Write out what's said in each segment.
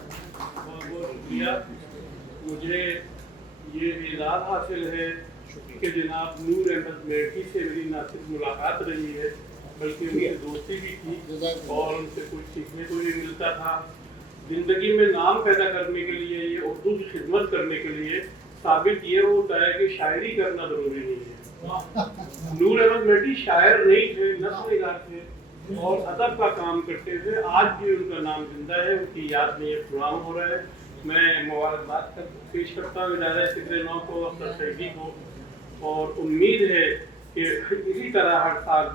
شکریہ. مجھے یہ اعزاز حاصل ہے کہ جناب نور احمد میٹھی سے میری نہ صرف ملاقات رہی ہے بلکہ ان کی دوستی بھی تھی اور ان سے کچھ سیکھنے کو بھی ملتا تھا. زندگی میں نام پیدا کرنے کے لیے یہ اردو کی خدمت کرنے کے لیے ثابت یہ ہوتا ہے کہ شاعری کرنا ضروری نہیں ہے. نور احمد میٹھی شاعر نہیں تھے، نثر نگار تھے اور ادب کا کام کرتے تھے. آج بھی ان کا نام زندہ ہے، ان کی یاد میں یہ پروگرام ہو رہا ہے. میں مبارکباد پیش کرتا ہوں ادارہ فکر نو کو، اختر سعیدی کو، اور امید ہے کہ اسی طرح ہر سال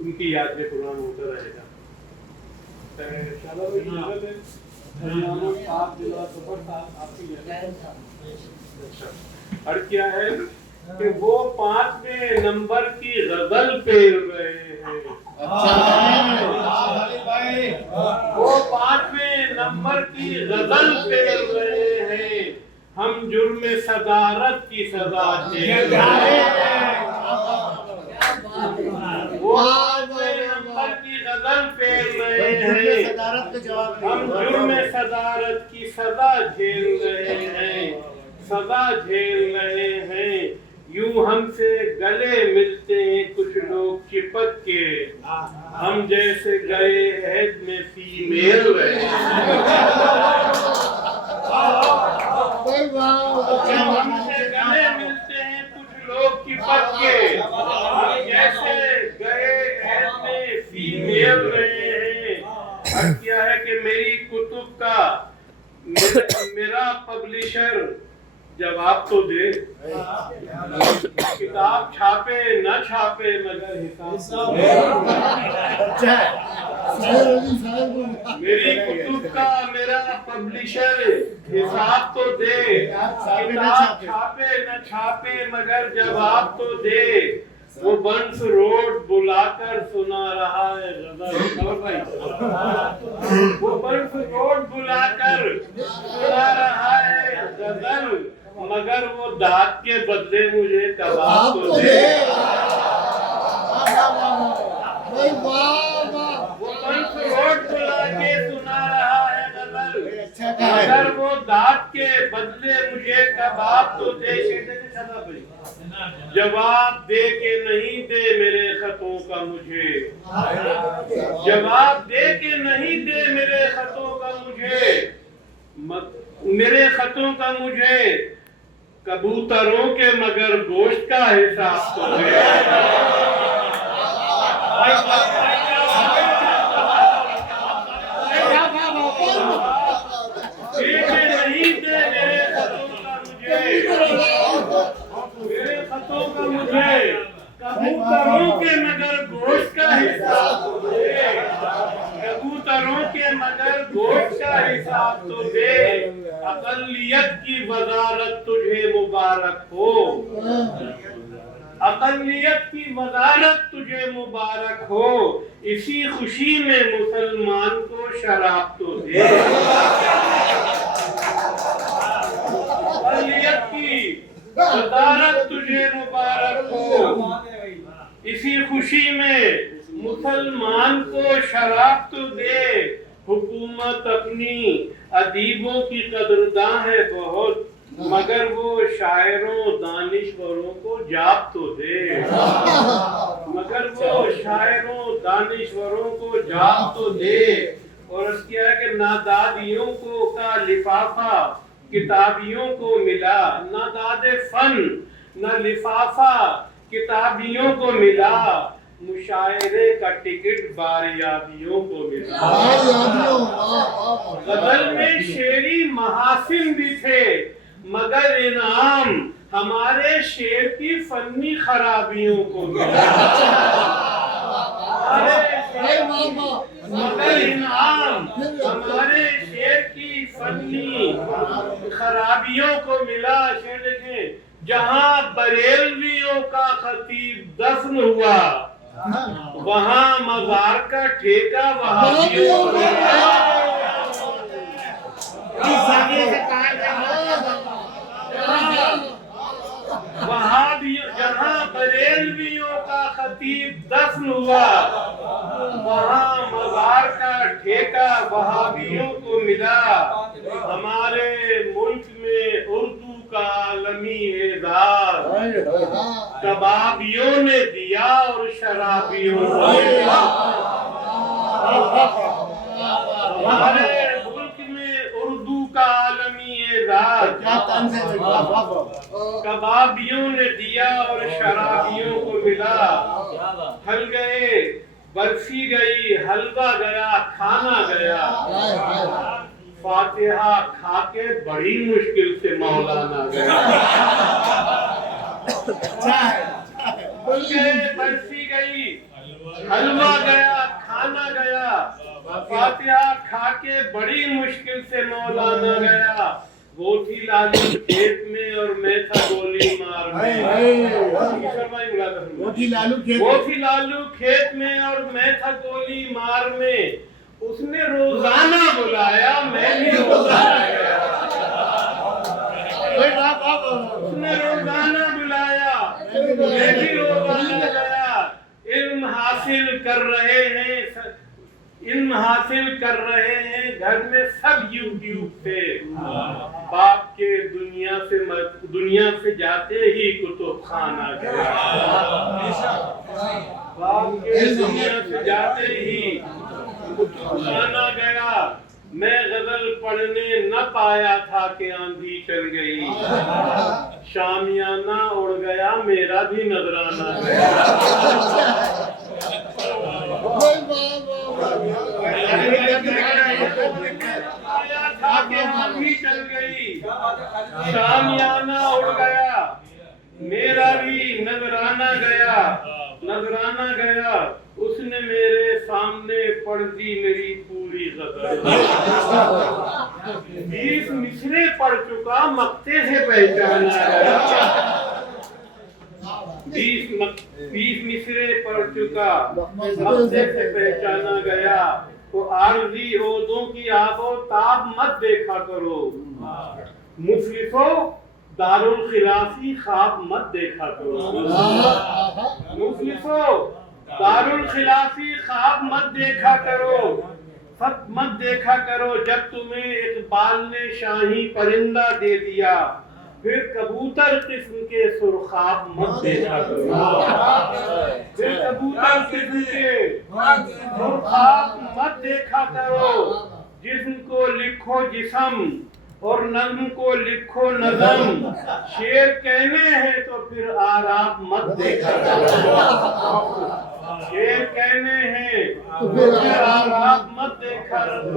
ان کی یاد میں پروگرام ہوتا رہے گا. اور کیا ہے کہ وہ 5ویں نمبر کی غزل پھیر رہے ہیں. وہ 5ویں نمبر کی غزل پھیر رہے ہیں. ہم جرم صدارت کی سزا جیل رہے ہیں. وہ 5ویں نمبر کی غزل پھیر رہے ہیں. ہم جرم صدارت کی سزا جھیل رہے ہیں. سزا جھیل رہے ہیں. یوں ہم سے گلے ملتے ہیں کچھ لوگ چپک کے، ہم جیسے گئے عہد میں فیمیل رہے ہیں. ہم سے گلے ملتے ہیں کچھ لوگ چپک کے، ہم جیسے گئے عہد میں فیمیل رہے ہیں. اور کیا ہے کہ میری کتب کا میرا پبلشر جواب تو دے. کتاب چھاپے نہ چھاپے مگر حساب. میری کتب کا میرا پبلشر حساب تو دے. کتاب چھاپے نہ چھاپے مگر جواب تو دے. وہ بنس روڈ بلا کر سنا رہا ہے غزل. وہ بنس روڈ بلا کر سنا رہا ہے غزل، مگر وہ دانت کے بدلے مجھے کباب تو دے. وہ بنس روڈ بلا کے سنا رہا ہے غزل، مگر وہ دانت کے بدلے مجھے کباب تو دے. جواب دے کہ نہیں دے میرے خطوں کا مجھے، جواب دے کہ نہیں دے میرے خطوں کا مجھے، میرے خطوں کا مجھے. کبوتروں کے مگر گوشت کا حساب تو ہے. نہیں دے میرے خطوں کا مجھے، میرے خطوں کا مجھے. کبوتروں کے مگر گوشت کا حساب تو دے. کبوتروں کے مگر گوشت کا حساب تو دے. اقلیت کی وزارت تجھے مبارک ہو. اقلیت کی وزارت تجھے مبارک ہو. اسی خوشی میں مسلمان کو شراب تو دے. اقلیت کی وزارت تجھے مبارک ہو. اسی خوشی میں مسلمان کو شراب تو دے. حکومت اپنی ادیبوں کی قدرداں ہے بہت، مگر وہ شاعروں دانشوروں کو جاب تو دے. مگر وہ شاعروں دانشوروں کو جاب تو دے. اور اس کیا ہے کہ نادادیوں کو کا لفافہ کتابیوں کو ملا. نہ داد فن نہ لفافہ کتابیوں کو ملا. مشاعرے کا ٹکٹ باریابیوں کو ملا. غزل میں شعری محاسن بھی تھے مگر انعام ہمارے شعر کی فنی خرابیوں کو ملا. مگر انعام ہمارے شعر کی فنی خرابیوں کو ملا. شعر دیکھیں، جہاں بریلویوں کا خطیب دفن ہوا وہاں مزار کا ٹھیکہ وہابیوں کو ملا. جہاں بریلویوں کا خطیب دفن ہوا وہاں مزار کا ٹھیکہ وہابیوں شرابیوں کو ملا ہمارے ملک میں اردو کا عالمی اعزاز کبابیوں نے دیا اور شرابیوں نے دیا ہمارے ملک میں اردو کا عالمی اعزاز کبابیوں نے دیا اور شرابیوں کو ملا پھل گئے برفی گئی حلوہ گیا کھانا گیا فاتحہ کھا کے بڑی مشکل سے مولانا گیا برفی گئی حلوہ گیا کھانا گیا فاتحہ کھا کے بڑی مشکل سے مولانا گیا وہ تھی لالو کھیت میں اور میں تھا گولی مار میں وہ تھی لالو کھیت میں اور میں تھا گولی مار میں اس نے روزانہ بلایا میں بھی روزانہ گیا اس نے روزانہ بلایا میں بھی روزانہ گیا علم حاصل کر رہے ہیں گھر میں سب یوٹیوب پہ باپ کے دنیا سے جاتے ہی کتب خانہ گیا باپ کے دنیا سے جاتے ہی کتب خانہ گیا میں غزل پڑھنے نہ پایا تھا کہ آندھی چل گئی شامیانہ اڑ گیا میرا بھی نذرانہ گیا آندھی چل گئی شامیانہ اڑ گیا میرا بھی نذرانہ گیا اس نے میرے سامنے پڑھ دی میری پوری غزل 20 مصرے پڑھ چکا مقطع سے پہچانا گیا 20 مصرے پڑھ چکا مقطع سے پہچانا گیا تو عارضی عہدوں کی آب و تاب مت دیکھا کرو مفلسو دارالخلافی خواب مت دیکھا کرو مفلسو دارالخلافی خواب مت دیکھا کرو جب تمہیں اقبال نے شاہی پرندہ دے دیا پھر کبوتر قسم کے سرخاب مت دیکھا کرو پھر کبوتر قسم کے سرخاب مت دیکھا کرو جسم کو لکھو جسم اور نظم کو لکھو نظم شعر کہنے ہیں تو پھر آراب مت دیکھا کرو شعر کہنے ہیں تو پھر آراب مت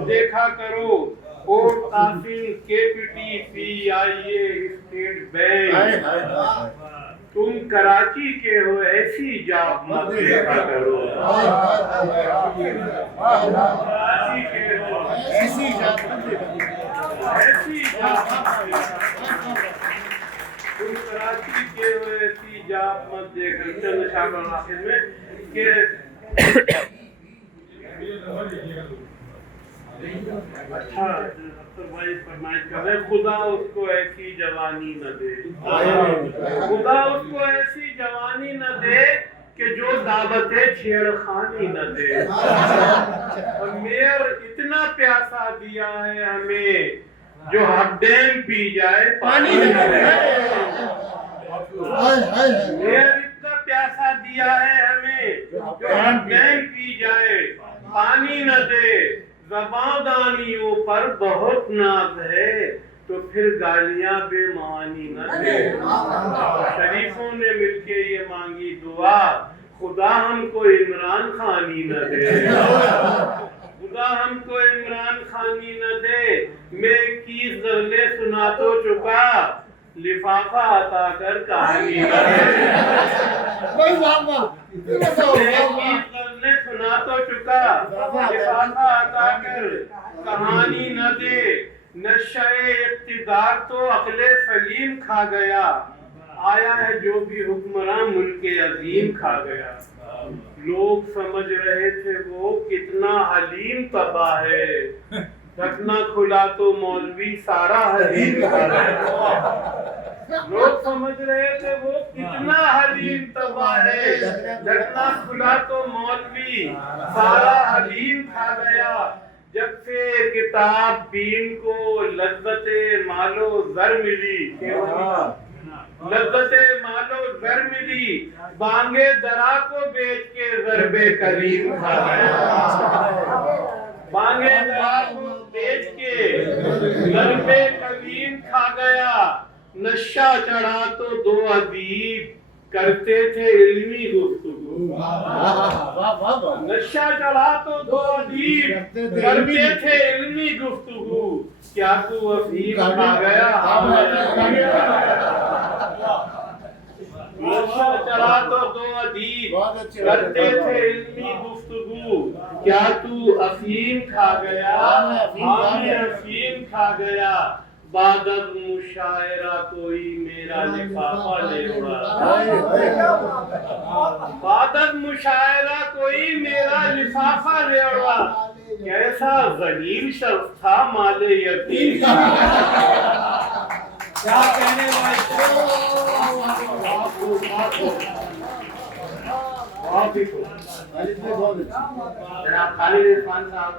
دیکھا کرو اور قاسم کیپٹی پی آئی اے اسٹیٹ بینک تم کراچی کے ہو ایسی جاب مت دیکھا کرو کراچی کے ہو ایسی جاب مت تم کراچی کے ہو ایسی جاب مت دیکھا چند شاعر آخر میں کہ اچھا بھائی فرمائش کر رہے خدا اس کو ایسی جوانی نہ دے خدا اس کو ایسی جوانی نہ دے کہ جو دعوت چھیڑ خانی نہ دے اور میر اتنا پیاسا دیا ہے ہمیں جو ہڈین پی جائے پانی نہ دے میر اتنا پیاسا دیا ہے ہمیں جو ہڈین پی جائے پانی نہ دے زبان دانیوں پر بہت ناز ہے تو پھر گالیاں بے معانی نہ دے شریفوں نے مل کے یہ مانگی دعا خدا ہم کو عمران خانی نہ دے خدا ہم کو عمران خانی نہ دے میں 21 غزلیں سنا تو چکا لفافہ عطا کر کہانی نہ دے میں سنا تو چکا لفافہ عطا کر کہانی نہ دے نشہ اقتدار تو عقل سلیم کھا گیا آیا ہے جو بھی حکمراں ملک عظیم کھا گیا لوگ سمجھ رہے تھے وہ کتنا حلیم تباہ ہے ڈھکنا کھلا تو مولوی سارا حلیم کھا گیا لوگ سمجھ رہے تھے وہ کتنا حلیم تباہ ہے ڈھکنا کھلا تو مولوی سارا حلیم کھا گیا جب سے کتاب بین کو لذت مال و زر ملی، لذت مال و زر ملی، بانگے درا کو بیچ کے ضرب کریم کھا گیا، بانگے درا کو بیچ کے ضرب کریم کھا گیا، نشہ چڑھا تو دو ادیب کرتے تھے علمی گفتگو، نشہ چڑھا تو دو ادیب کرتے تھے علمی گفتگو، کیا تو افیم کھا گیا؟ نشہ چڑھا تو دو ادیب کرتے تھے علمی گفتگو، کیا تو افیم کھا گیا؟ ہاں میں افیم کھا گیا، بعد از مشاعرہ کوئی میرا لفافہ لے اڑا، بعد از مشاعرہ کوئی میرا لفافہ لے اڑا، کیسا ذلیل شخص تھا مال یتیم، کیا کہنے والے جناب خالد عرفان صاحب